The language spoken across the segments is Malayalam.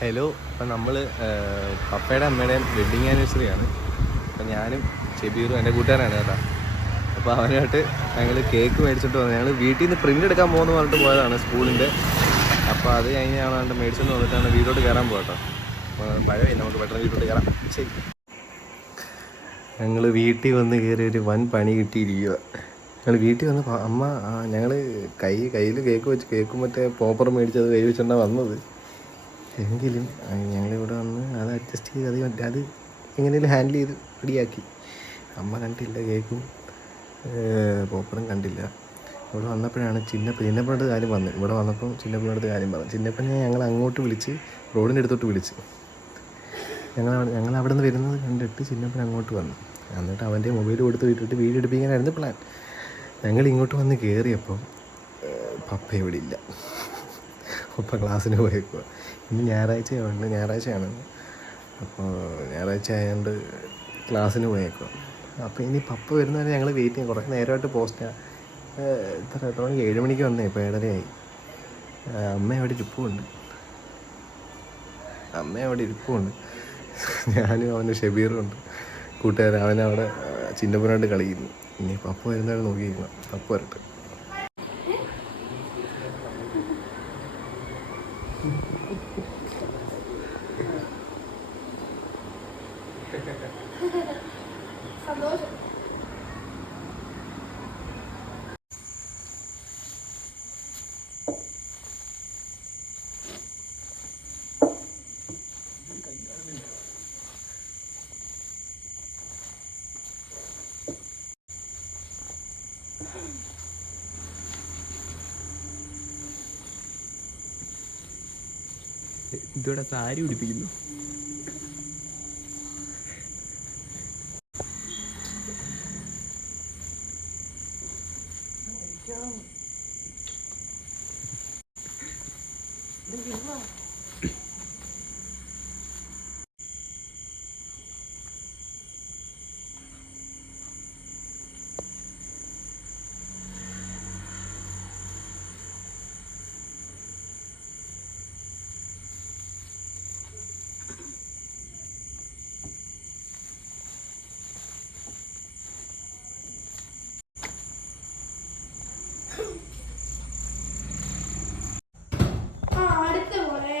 ഹലോ അപ്പം നമ്മൾ പപ്പയുടെ അമ്മയുടെയും വെഡിങ് ആനിവേഴ്സറി ആണ്. അപ്പം ഞാനും ചെബീറും എന്റെ കൂട്ടുകാരാണ് കേട്ടോ. അപ്പോൾ അവനായിട്ട് ഞങ്ങൾ കേക്ക് മേടിച്ചിട്ട് വന്നു. ഞങ്ങൾ വീട്ടിൽ നിന്ന് പ്രിന്റ് എടുക്കാൻ പോകുന്നു പറഞ്ഞിട്ട് പോയതാണ് സ്കൂളിന്റെ അപ്പോൾ അത് കഴിഞ്ഞ് ഞങ്ങൾ മേടിച്ചിട്ട് വന്നിട്ടാണ് വീട്ടിലോട്ട് കയറാൻ പോകട്ടോ അപ്പോൾ മഴ നമുക്ക് പെട്ടെന്ന് വീട്ടിലോട്ട് കയറാം ശരി. ഞങ്ങൾ വീട്ടിൽ വന്ന് കയറി ഒരു വൻ പണി കിട്ടിയിരിക്കുക ഞങ്ങൾ വീട്ടിൽ വന്ന് അമ്മ ഞങ്ങൾ കൈ കയ്യിൽ കേക്ക് വെച്ച് കേക്ക് മറ്റേ പോപ്പർ മേടിച്ചത് കൈ വെച്ചിട്ടാണ് വന്നത്. എങ്കിലും ഞങ്ങളിവിടെ വന്ന് അത് അഡ്ജസ്റ്റ് ചെയ്ത് അത് മറ്റേ അത് എങ്ങനെയും ഹാൻഡിൽ ചെയ്ത് റെഡിയാക്കി അമ്മ കണ്ടില്ല കേക്കും. പോപ്പറും കണ്ടില്ല. ഇവിടെ വന്നപ്പോഴാണ് ചിന്നപ്പൻ ചിന്നപ്പനടുത്ത് കാര്യം വന്നത് ഇവിടെ വന്നപ്പം ചിന്നപ്പനടുത്ത് കാര്യം പറഞ്ഞു ചിന്നപ്പനെ ഞങ്ങൾ അങ്ങോട്ട് വിളിച്ച് റോഡിന്റെ അടുത്തോട്ട് വിളിച്ച്. ഞങ്ങൾ ഞങ്ങൾ അവിടെ നിന്ന് വരുന്നത് കണ്ടിട്ട് ചിന്നപ്പൻ അങ്ങോട്ട് വന്നു. എന്നിട്ട് അവന്റെ മൊബൈൽ കൊടുത്ത് വിട്ടിട്ട് വീഡിയോ എടുപ്പിക്കാനായിരുന്നു പ്ലാൻ ഞങ്ങൾ ഇങ്ങോട്ട് വന്ന് കയറിയപ്പം പപ്പ ഇവിടെ ഇല്ല. പപ്പ ക്ലാസ്സിന് പോയേക്കുക ഇന്ന് ഞായറാഴ്ച ആയതുകൊണ്ട് ഞായറാഴ്ചയാണ്. അപ്പോൾ ഞായറാഴ്ച ആയതുകൊണ്ട് ക്ലാസ്സിന് പോയേക്കും അപ്പോൾ ഇനി പപ്പ വരുന്നവരെ ഞങ്ങൾ വെയിറ്റ് ചെയ്യാം. കുറേ നേരമായിട്ട് പോസ്റ്റ് എത്ര എത്ര മണിക്ക്? ഏഴ് മണിക്ക് വന്നേ ഇപ്പോൾ ഏഴരയായി. അമ്മ അവിടെ ഇരിപ്പുണ്ട്. അമ്മ അവിടെ ഇരിപ്പുണ്ട്. ഞാനും അവന്റെ ഷബീറും ഉണ്ട്. കൂട്ടുകാരൻ അവനവിടെ ചിന്നപ്പനായിട്ട് കളിക്കുന്നു. ഇനി പപ്പ വരുന്നവരെ നോക്കിയിരിക്കണം. പപ്പ വരട്ടെ. ഇതിവിടെ സാരി Thank ആ അടുത്ത കുറേ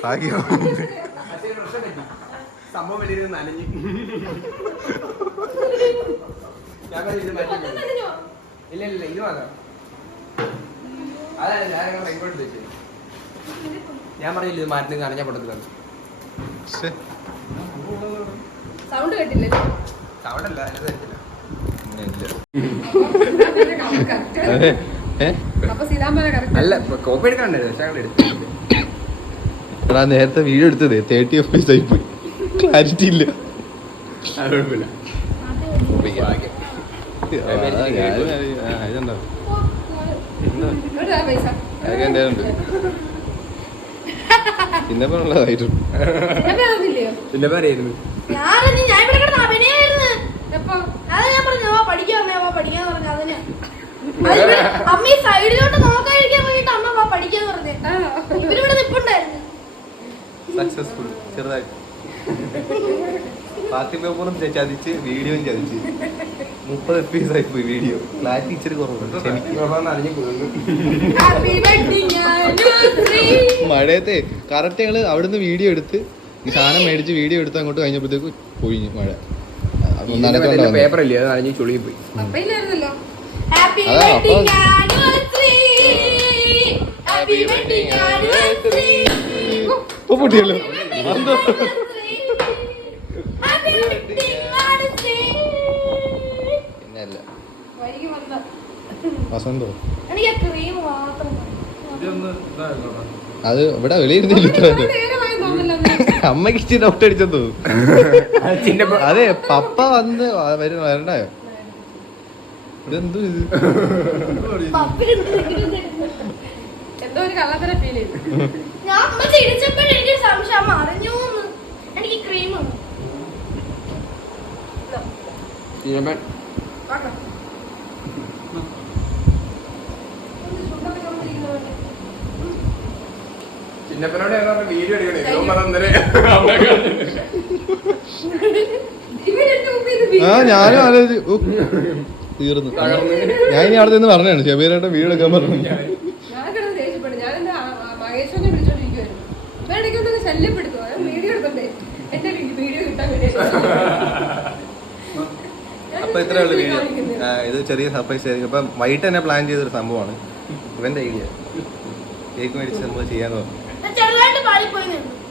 മൊബൈൽ ഉണ്ടായിരുന്നു ഭാഗ്യം സംഭവം വലിയ നനഞ്ഞു. ഇല്ല ഇല്ല ഇത് മാത്രം. അതാണ് ഞാൻ വെച്ചത് ഞാൻ പറഞ്ഞില്ല ഇത് മാറ്റി നനഞ്ഞ പൊട്ടത്തിലാണ് സൗണ്ട് കേട്ടില്ലേ? സൗണ്ടല്ല അല്ല അല്ല കോപ്പി എടുക്കാണ്ടായിരുന്നു പക്ഷെ എടുത്തു എടാ നേരത്തെ വീഡിയോ എടുത്തത് തേർട്ടി എഫ് പീസ് ആയി പോയി. ക്ലാരിറ്റി ഇല്ല. പിന്നെ കുഴപ്പമില്ല പറഞ്ഞു അതിനെ അമ്മ സൈഡിലോട്ട് എന്റെ സക്സസ്ഫുൾ ചെറുതായിട്ട്. പാർട്ടി പേപ്പറും ചതിച്ച് വീഡിയോയും ചതിച്ച്. മുപ്പത് എഫ് പീസ് ആയി പോയി വീഡിയോ ക്ലാരിറ്റി ഇച്ചിരി കുറവുണ്ട്. അറിഞ്ഞു മഴയത്തെ കറക്റ്റ് ഞങ്ങൾ അവിടുന്ന് വീഡിയോ എടുത്ത് ഈ സാധനം മേടിച്ച് വീഡിയോ എടുത്ത് അങ്ങോട്ട് കഴിഞ്ഞപ്പോഴത്തേക്ക് പോയി മഴ. പേപ്പർ ഇല്ലേ? അത് നനഞ്ഞ് ചുളുകി പോയി. അതാ, അപ്പൊ- ഇപ്പൊ പൊട്ടിയല്ലോ. വസന്തോ? എനിക്ക് ക്രീം മാത്രം മതി. അത് ഇവിടെ വെളിയിരുന്നില്ല ഇത്ര അമ്മയ്ക്ക് ഇച്ചിരി ഡൗട്ട് അടിച്ചെന്ന് തോന്നുന്നു. അതെ പപ്പ വന്ന് വരും വരണ്ടായോ? ഇതെന്തോ ഇത്? പപ്പി എന്ത് ഒരു കള്ളത്തര ഫീൽ ചെയ്തു അമ്മ ചിരിച്ചപ്പോഴും എനിക്ക് സംശയം. അമ്മ അറിഞ്ഞു എനിക്ക് ക്രീം ചിന്നപ്പനോട് ഏതാണ്ട് വീഡിയോ എടുക്കണേ. ആ ഞാനും ആലോചിച്ചു തീർന്നു. ഞാൻ ഇനി അവിടെ നിന്ന് പറഞ്ഞാണ് ഷബീറായിട്ട് വീട് എടുക്കാൻ പറഞ്ഞു ഞാൻ കിടന്ന് ദേഷ്യപ്പെട്ടു ഞാൻ എന്റെ മഹേശ്വരനെ വിളിച്ചോണ്ടിരിക്കുവായിരുന്നു വീഡിയോ എടുക്കണ്ടേ? എന്റെ വീഡിയോ കിട്ടാൻ വേണ്ടി. അപ്പൊ ഇത്രേ ഉള്ളു വീഡിയോ ഇത് ചെറിയ സർപ്രൈസ് ആയിരിക്കും. അപ്പം വൈകിട്ട് തന്നെ പ്ലാൻ ചെയ്തൊരു സംഭവമാണ്. ഇവന്റെ ഐഡിയ കേക്ക് മേടിച്ച് നമ്മൾ ചെയ്യാന്ന് പറഞ്ഞു.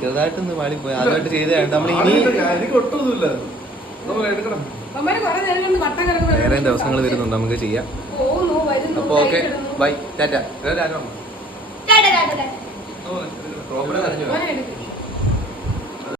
ചെറുതായിട്ട് ഒന്ന് പാളിപ്പോയി. അതുമായിട്ട് ചെയ്തതാണ് നമ്മൾ ഇനി വേറെ ദിവസങ്ങൾ വരുന്നുണ്ട്. നമുക്ക് ചെയ്യാം. അപ്പൊ ഓക്കെ. ബൈ. ടാറ്റ. പ്രോബ്ലം അറിഞ്ഞു.